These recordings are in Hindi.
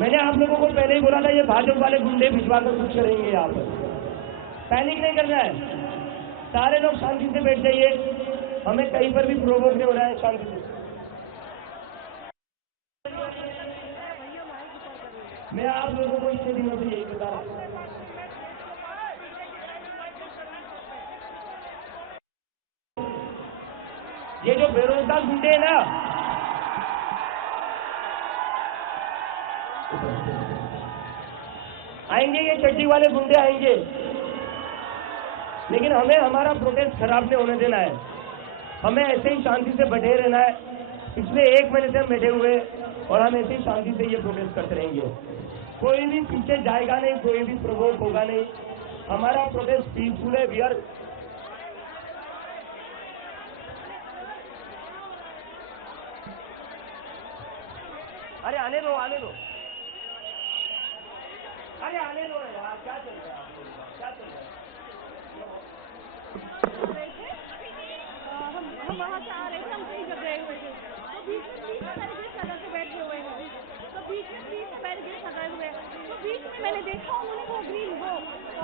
मैंने आप लोगों को पहले ही बोला था, ये भाजपा वाले गुंडे भिजवा कर कुछ करेंगे। यहाँ पर पैनिक नहीं करना है, सारे लोग शांति से बैठ जाइए, हमें कहीं पर भी प्रोवोक नहीं हो रहा है, शांति से। मैं आप लोगों को इतने दिनों से यही बता रहा हूँ, ये जो बेरोजगार गुंडे हैं ना, आएंगे, ये चड्डी वाले गुंडे आएंगे, लेकिन हमें हमारा प्रोटेस्ट खराब नहीं होने देना है। हमें ऐसे ही शांति से बैठे रहना है। पिछले 1 महीने से हम बैठे हुए और हम ऐसे ही शांति से ये प्रोटेस्ट करते रहेंगे। कोई भी पीछे जाएगा नहीं, कोई भी प्रोवोक होगा नहीं। हमारा प्रोटेस्ट पीसफुल है। वी आर अरे आने दो, आने दो, अरे आने दो यार, क्या चल रहा है, क्या चल रहा है? हम वहाँ से आ रहे थे, हम कहीं जब गए हुए थे, तो बीच में 30 बैरिकेड लगा के बैठे हुए हैं, तो बीच में 30 बैरिकेड लगाए हुए हैं, तो बीच में मैंने देखा उन्होंने वो ग्रीन वो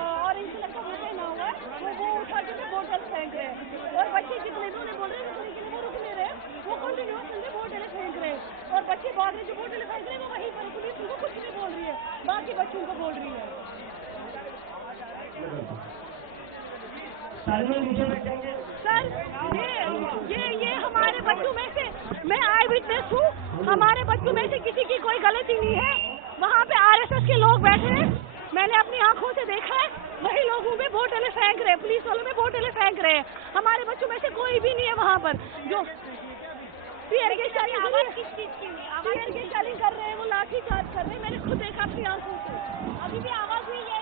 ऑरेंज कलर का वो पहना हुआ है, वो उठा के बोतल फेंक रहे हैं, और बच्चे जितने भी उन्हें बोल रहे हैं लेकिन वो रुक नहीं रहे, वो कंटिन्यूस उनके बोतलें फेंक रहे हैं, और बच्चे बाद में जो बोतलें फेंक रहे हैं वो वहीं पर पुलिस उनको कुछ नहीं बोल रही है, बाकी बच्चों को बोल रही है। सर ये हमारे बच्चों में से, मैं आई विटनेस हूँ, हमारे बच्चों में से किसी की कोई गलती नहीं है। वहाँ पे आरएसएस के लोग बैठे हैं, मैंने अपनी आंखों से देखा है, वही लोगों में बोतलें फेंक रहे हैं, पुलिस वालों में बोतलें फेंक रहे हैं। हमारे बच्चों में से कोई भी नहीं है वहाँ पर जो टीयर गैस शालिंग कर रहे हैं, वो लाठी चार्ज कर रहे हैं, मैंने खुद देखा अपनी आंखों से। अभी भी आवाज हुई है,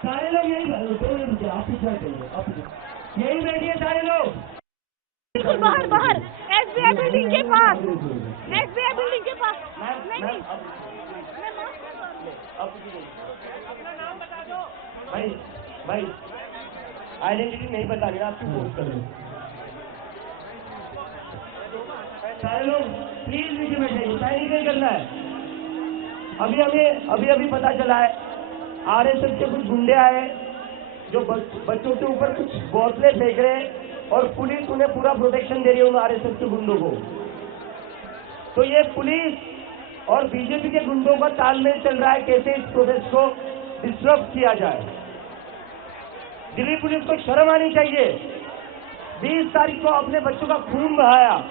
सारे लोग यही बैठिए, सारे लोग बिल्कुल बाहर बाहर एसबीआई बिल्डिंग के पास, एसबीआई बिल्डिंग के पास। नहीं अपना नाम बता दो भाई, आइडेंटिटी नहीं बतानी, आपकी फोन कर लो। सारे लोग प्लीज नीचे बैठिए, पैनिक नहीं करना है। अभी पता चला है, आरएसएस के कुछ गुंडे आए जो बच्चों के ऊपर कुछ बोतलें फेंक रहे हैं और पुलिस उन्हें पूरा प्रोटेक्शन दे रही है उन आरएसएस के गुंडों को। तो ये पुलिस और बीजेपी के गुंडों का तालमेल चल रहा है, कैसे इस प्रोटेस्ट को डिस्टर्ब किया जाए। दिल्ली पुलिस को शर्म आनी चाहिए। 20 तारीख को अपने बच्चों का खून बहाया,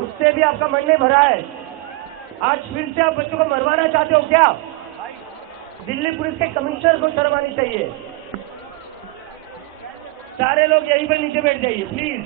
उससे भी आपका मन नहीं भरा है। आज फिर से आप बच्चों को मरवाना चाहते हो क्या? दिल्ली पुलिस के कमिश्नर को शर्म आनी चाहिए। सारे लोग यहीं पर नीचे बैठ जाइए प्लीज।